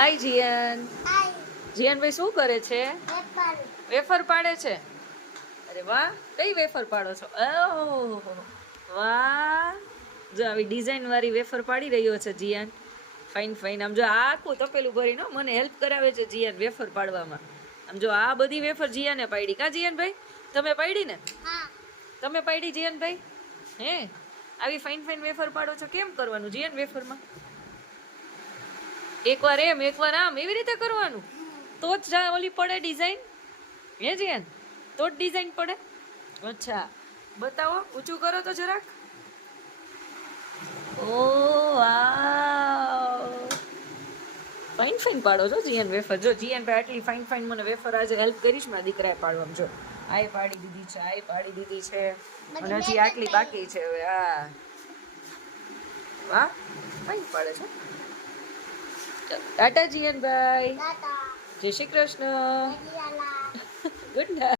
હાય જીયન. જીયનભાઈ શું કરે છે? વેફર પાડે છે. અરે વાહ, કઈ વેફર પાડો છો? ઓહ વાહ, જો આવી ડિઝાઇન વાળી વેફર પાડી રહ્યો છે જીયન. Fine fine. આમ જો આ આખું તપેલું ભરીને મને હેલ્પ કરાવે છે જીયન વેફર પાડવામાં. આમ જો આ બધી વેફર જીયને પાડી. કા જીયનભાઈ, તમે પાડી ને? તમે પાડી જીયનભાઈ? હે, આવી ફાઇન ફાઇન વેફર પાડો છો. કેમ કરવાનું જીયન વેફરમાં? એકવાર એમ એકવાર આમ એવી રીતે કરવાનું, તો જ ઓલી પડે ડિઝાઇન. હે જીયન, તો જ ડિઝાઇન પડે. અચ્છા, બતાવો, ઊંચું કરો તો જરાક. ઓ વાવ, ફાઇન ફાઇન પાડો છો જીયન વેફર. જો જીયન ભાઈ આટલી ફાઇન ફાઇન મને વેફર આજે હેલ્પ કરીશ મારા દીકરાએ પાડવામાં. જો આય પાડી દીધી છે, આય પાડી દીધી છે, અને હજી આટલી બાકી છે હવે. હા વાહ, ફાઇન પાડે છે. ટાટા જીયન ભાઈ, જય શ્રી કૃષ્ણ, ગુડ નાઇટ.